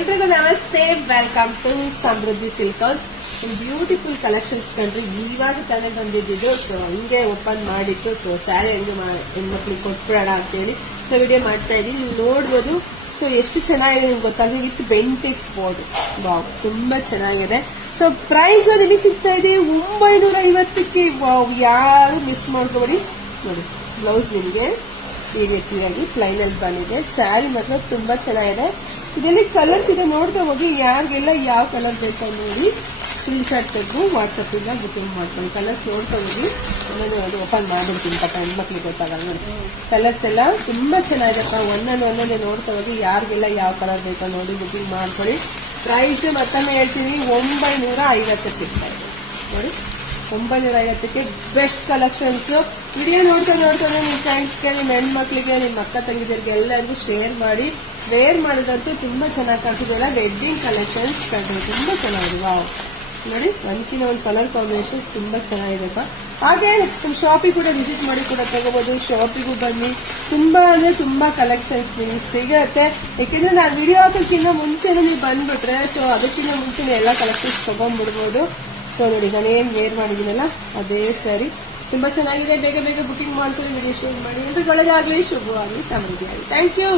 ಎಲ್ರಿಗೂ ನಮಸ್ತೆ, welcome to Samruddhi silk house. Beautiful collections ಕಂಡ್ರಿ. ಇವಾಗ ತಾನೇ ಬಂದಿದ್ದು. ಸೊ ಹಿಂಗೆ ಓಪನ್ ಮಾಡಿತ್ತು. ಸೊ ಸ್ಯಾರಿ ಹಂಗೆ ಹೆಣ್ಮಕ್ಳಿಗೆ ಕೊಟ್ಬಿಡೋಣ ಅಂತೇಳಿ ಸೊ ವಿಡಿಯೋ ಮಾಡ್ತಾ ಇದೀನಿ. ನೋಡ್ಬೋದು. ಸೊ ಎಷ್ಟು ಚೆನ್ನಾಗಿದೆ ನಿಮ್ಗೆ ಗೊತ್ತಾಗ ವಿತ್ ಬೆಂಟಿಕ್ಸ್ ಬೋರ್ಡ್. ವಾವ್, ತುಂಬಾ ಚೆನ್ನಾಗಿದೆ. ಸೊ ಪ್ರೈಸ್ ನಿಮಗೆ ಸಿಗ್ತಾ ಇದೆ 950ಕ್ಕೆ. ವಾವ್, ಯಾರು ಮಿಸ್ ಮಾಡ್ಕೋಬೇಡಿ. ನೋಡಿ, ಬ್ಲೌಸ್ ನಿಮಗೆ ಈ ರೀತಿಯಾಗಿ ಪ್ಲೈನ್ ಅಲ್ಲಿ ಬಂದಿದೆ. ಸ್ಯಾರಿ ಮಾತ್ರ ತುಂಬಾ ಚೆನ್ನಾಗಿದೆ. ಇದರಲ್ಲಿ ಕಲರ್ಸ್ ಇದೆ, ನೋಡ್ತಾ ಹೋಗಿ. ಯಾರಿಗೆಲ್ಲ ಯಾವ ಕಲರ್ ಬೇಕು ನೋಡಿ ಸ್ಕ್ರೀನ್ ಶಾಟ್ ತೆಗೆದು ವಾಟ್ಸಪ್ ಇಂದ ಬುಕಿಂಗ್ ಮಾಡ್ಕೊಳ್ಳಿ. ಕಲರ್ಸ್ ನೋಡ್ತಾ ಹೋಗಿ. ಅದು ಓಪನ್ ಮಾಡ್ಬಿಡ್ತೀನಿ, ಪಾಪ ಹೆಣ್ಮಕ್ಳಿಗೆ ಗೊತ್ತಾಗಲ್ಲ ನೋಡಿ. ಕಲರ್ಸ್ ಎಲ್ಲ ತುಂಬಾ ಚೆನ್ನಾಗಿದೆಪ್ಪ. ಒಂದೊಂದೇ ನೋಡ್ತಾ ಹೋಗಿ. ಯಾರಿಗೆಲ್ಲ ಯಾವ ಕಲರ್ ಬೇಕೋ ನೋಡಿ ಬುಕಿಂಗ್ ಮಾಡ್ಕೊಳ್ಳಿ. ಪ್ರೈಸ್ ಮತ್ತೊಮ್ಮೆ ಹೇಳ್ತೀನಿ, 950 ಸಿಗ್ತಾ ಇದೆ ನೋಡಿ. 950ಕ್ಕೆ ಬೆಸ್ಟ್ ಕಲೆಕ್ಷನ್ಸ್. ವಿಡಿಯೋ ನೋಡ್ತಾ ನಿಮ್ಮ ಫ್ರೆಂಡ್ಸ್ಗೆ, ನಿಮ್ಮ ಹೆಣ್ಮಕ್ಳಿಗೆ, ನಿಮ್ಮ ಅಕ್ಕ ತಂಗಿದರಿಗೆ ಎಲ್ಲರಿಗೂ ಶೇರ್ ಮಾಡಿ. ವೇರ್ ಮಾಡಿದಂತೂ ತುಂಬಾ ಚೆನ್ನಾಗಿ ಕಾಣಿಸಿದೆ. ಎಲ್ಲ ವೆಡ್ಡಿಂಗ್ ಕಲೆಕ್ಷನ್ಸ್ ಕಂಡ್ರೆ ತುಂಬಾ ಚೆನ್ನಾಗಿದೆ. ವಾವ್, ನೋಡಿ, ಒಂದ್ಕಿನ ಒಂದು ಕಲರ್ ಕಾಂಬಿನೇಷನ್ಸ್ ತುಂಬಾ ಚೆನ್ನಾಗಿದೆಪ್ಪ. ಹಾಗೆ ನಮ್ಮ ಶಾಪಿಗೆ ಕೂಡ ವಿಸಿಟ್ ಮಾಡಿ ಕೂಡ ತಗೋಬಹುದು. ಶಾಪಿಗೂ ಬನ್ನಿ, ತುಂಬಾ ಅಂದ್ರೆ ತುಂಬಾ ಕಲೆಕ್ಷನ್ಸ್ ನಿಮಗೆ ಸಿಗತ್ತೆ. ಯಾಕೆಂದ್ರೆ ನಾನು ವಿಡಿಯೋ ಹಾಕೋಕ್ಕಿಂತ ಮುಂಚೆನೆ ನೀವು ಬಂದ್ಬಿಟ್ರೆ ಸೊ ಅದಕ್ಕಿಂತ ಮುಂಚೆನೆ ಎಲ್ಲ ಕಲೆಕ್ಷನ್ಸ್ ತಗೊಂಡ್ಬಿಡ್ಬೋದು. ಸೊ ನೋಡಿ, ನಾನೇನು ವೇರ್ ಮಾಡಿದ್ದೀನಲ್ಲ ಅದೇ ಸರಿ ತುಂಬಾ ಚೆನ್ನಾಗಿದೆ. ಬೇಗ ಬುಕಿಂಗ್ ಮಾಡ್ಕೊಳ್ಳಿ, ವಿಡಿಯೋ ಶೇರ್ ಮಾಡಿ. ಎಲ್ರಿಗೂ ಒಳ್ಳೆದಾಗ್ಲಿ, ಶುಭವಾಗಲಿ, ಸಮೃದ್ಧಿ ಆಗಲಿ. Thank you.